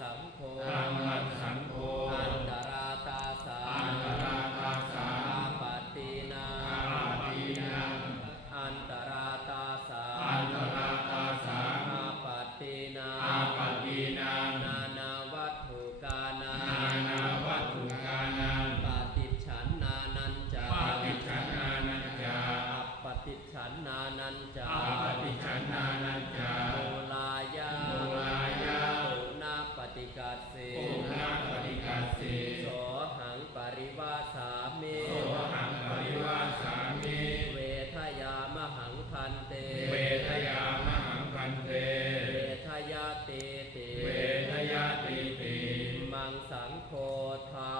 สังโฆธรรมสังโฆอันตราตาสาอันตราตาสาอาปตินาอาปตินาอันตราตาสาอันตราตาสาอาปตินาอาปตินา กัสสีปุณณปฏิกัสสีโสหังปริวาสามิโสหังปริวาสามิเวทยามหังพันเต เวทยามหังพันเต เวทยาติติ เวทยาติติ มังสังโฆทา